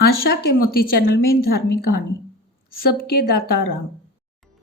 आशा के मोती चैनल में धार्मिक कहानी सबके दाता राम।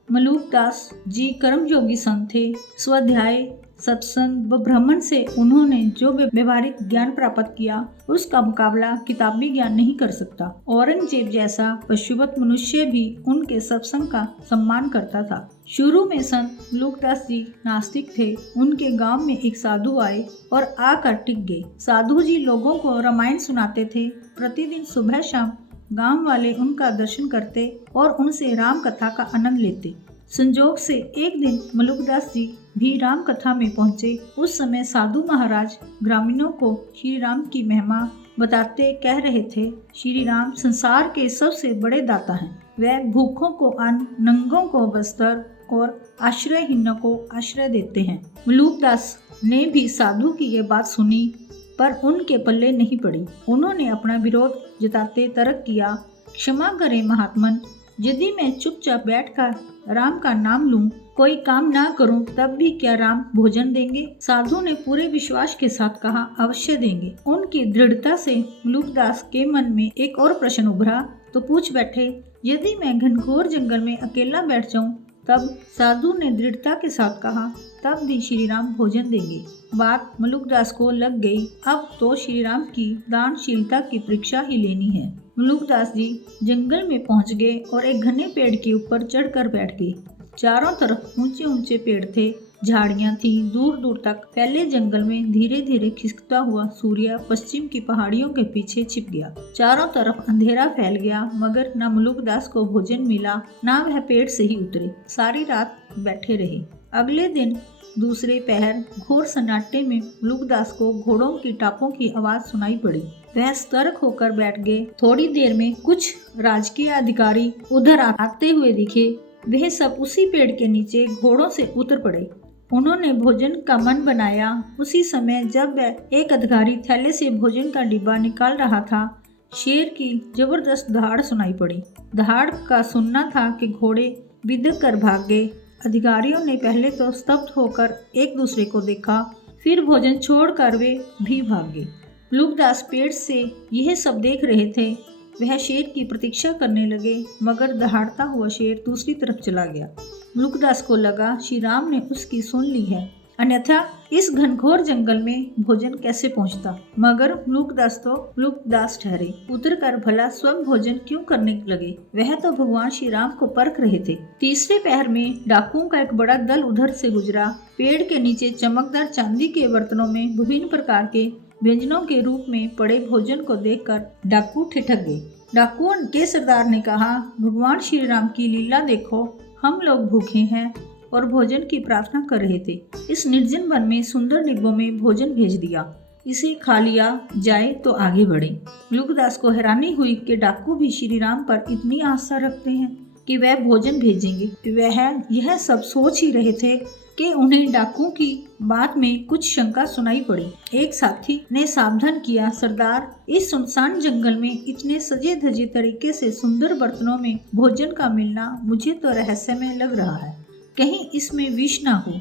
मलूकदास जी कर्मयोगी संत थे। स्वाध्याय, सत्संग व भ्रमण से उन्होंने जो व्यवहारिक ज्ञान प्राप्त किया उसका मुकाबला किताबी ज्ञान नहीं कर सकता। औरंगजेब जैसा पशुवत मनुष्य भी उनके सत्संग का सम्मान करता था। शुरू में संत मलूकदास जी नास्तिक थे। उनके गांव में एक साधु आए और आकर टिक गए। साधु जी लोगों को रामायण सुनाते थे। प्रतिदिन सुबह शाम गांव वाले उनका दर्शन करते और उनसे राम कथा का आनंद लेते। संजोग से एक दिन मलूकदास जी भी राम कथा में पहुंचे। उस समय साधु महाराज ग्रामीणों को श्री राम की महिमा बताते कह रहे थे, श्री राम संसार के सबसे बड़े दाता हैं। वह भूखों को अन्न, नंगों को वस्त्र और आश्रयहीनों को आश्रय देते हैं। मलूकदास ने भी साधु की ये बात सुनी पर उनके पल्ले नहीं पड़ी। उन्होंने अपना विरोध जताते तर्क किया, क्षमा करें महात्मन, यदि मैं चुपचाप बैठकर राम का नाम लूं, कोई काम ना करूं, तब भी क्या राम भोजन देंगे? साधु ने पूरे विश्वास के साथ कहा, अवश्य देंगे। उनकी दृढ़ता से मलूकदास के मन में एक और प्रश्न उभरा तो पूछ बैठे, यदि मैं घनघोर जंगल में अकेला बैठ जाऊं तब? साधु ने दृढ़ता के साथ कहा, तब भी श्री राम भोजन देंगे। बात मलूकदास को लग गई। अब तो श्री राम की दानशीलता की परीक्षा ही लेनी है। मलूकदास जी जंगल में पहुंच गए और एक घने पेड़ के ऊपर चढ़कर बैठ गए। चारों तरफ ऊंचे ऊंचे पेड़ थे, झाड़ियां थी दूर दूर तक। फैले जंगल में धीरे धीरे खिसकता हुआ सूर्य पश्चिम की पहाड़ियों के पीछे छिप गया। चारों तरफ अंधेरा फैल गया, मगर न मलूकदास को भोजन मिला न वह पेड़ से ही उतरे। सारी रात बैठे रहे। अगले दिन दूसरे पहर घोर सन्नाटे में मलूकदास को घोड़ों की टापों की आवाज सुनाई पड़ी। वह सतर्क होकर बैठ गए। थोड़ी देर में कुछ राजकीय अधिकारी उधर आते हुए दिखे। वह सब उसी पेड़ के नीचे घोड़ों से उतर पड़े। उन्होंने भोजन का मन बनाया। उसी समय जब वह एक अधिकारी थैले से भोजन का डिब्बा निकाल रहा था, शेर की जबरदस्त दहाड़ सुनाई पड़ी। दहाड़ का सुनना था कि घोड़े बिदक कर भाग गए। अधिकारियों ने पहले तो स्तब्ध होकर एक दूसरे को देखा, फिर भोजन छोड़कर वे भी भाग गए। मलूकदास पेड़ से यह सब देख रहे थे। वह शेर की प्रतीक्षा करने लगे, मगर दहाड़ता हुआ शेर दूसरी तरफ चला गया। मलूकदास को लगा श्री राम ने उसकी सुन ली है, अन्यथा इस घनघोर जंगल में भोजन कैसे पहुंचता। मगर मलूकदास तो मलूकदास ठहरे। उतरकर भला स्वयं भोजन क्यों करने लगे? वह तो भगवान श्री राम को परख रहे थे। तीसरे पहर में डाकुओं का एक बड़ा दल उधर से गुजरा। पेड़ के नीचे चमकदार चांदी के बर्तनों में विभिन्न प्रकार के व्यंजनों के रूप में पड़े भोजन को देखकर डाकू ठिठक गए। डाकुओं के सरदार ने कहा, भगवान श्री राम की लीला देखो, हम लोग भूखे हैं और भोजन की प्रार्थना कर रहे थे। इस निर्जन वन में सुंदर डिब्बों में भोजन भेज दिया, इसे खा लिया जाए तो आगे बढ़े। मलूकदास को हैरानी हुई कि डाकू भी श्री राम पर इतनी आस्था रखते हैं कि वह भोजन भेजेंगे। वह यह सब सोच ही रहे थे कि उन्हें डाकू की बात में कुछ शंका सुनाई पड़ी। एक साथी ने सावधान किया, सरदार, इस सुनसान जंगल में इतने सजे धजे तरीके से सुंदर बर्तनों में भोजन का मिलना मुझे तो रहस्यमय लग रहा है। कहीं इसमें विष ना हो।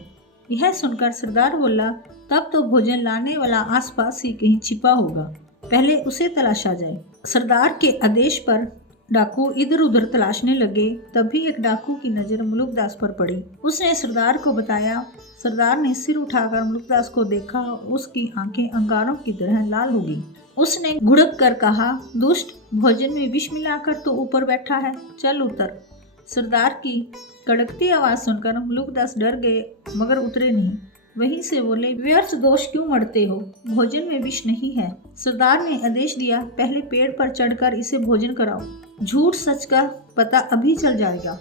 यह सुनकर सरदार बोला, तब तो भोजन लाने वाला आसपास ही कहीं छिपा होगा, पहले उसे तलाशा जाए। सरदार के आदेश पर डाकू इधर उधर तलाशने लगे। तभी एक डाकू की नजर मलूकदास पर पड़ी। उसने सरदार को बताया। सरदार ने सिर उठाकर मलूकदास को देखा। उसकी आंखें अंगारों की तरह लाल हो गई। उसने घुड़क कर कहा, दुष्ट, भोजन में विष मिलाकर तो ऊपर बैठा है, चल उतर। सरदार की कड़कती आवाज सुनकर मलूकदास डर गए, मगर उतरे नहीं। वहीं से बोले, व्यर्थ दोष क्यों मरते हो, भोजन में विष नहीं है। सरदार ने आदेश दिया, पहले पेड़ पर चढ़कर इसे भोजन कराओ, झूठ सच का पता अभी चल जाएगा।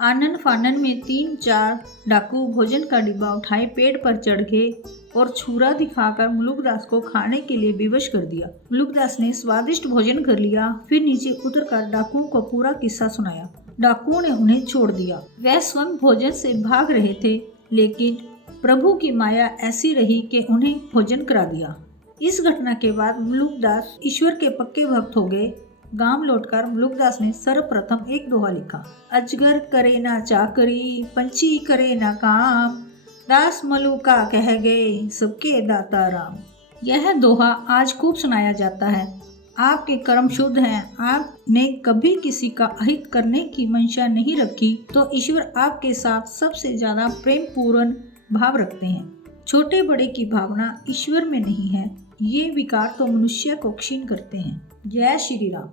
आनन फानन में 3-4 डाकू भोजन का डिब्बा उठाए पेड़ पर चढ़ गए और छुरा दिखाकर मलूकदास को खाने के लिए विवश कर दिया। मलूकदास ने स्वादिष्ट भोजन कर लिया, फिर नीचे उतरकर डाकुओं को पूरा किस्सा सुनाया। डाकुओं ने उन्हें छोड़ दिया। वह स्वयं भोजन से भाग रहे थे, लेकिन प्रभु की माया ऐसी रही कि उन्हें भोजन करा दिया। इस घटना के बाद मलूकदास ईश्वर के पक्के भक्त हो गए। गांव लौटकर मलूकदास ने सर्वप्रथम एक दोहा लिखा, अजगर करे ना चाकरी, पंछी करे ना काम, दास मलूका कह गए सबके दाता राम। यह दोहा आज खूब सुनाया जाता है। आपके कर्म शुद्ध हैं, आपने कभी किसी का अहित करने की मंशा नहीं रखी, तो ईश्वर आपके साथ सबसे ज्यादा प्रेम पूर्ण भाव रखते हैं। छोटे बड़े की भावना ईश्वर में नहीं है, ये विकार तो मनुष्य को क्षीण करते हैं। जय श्री राम।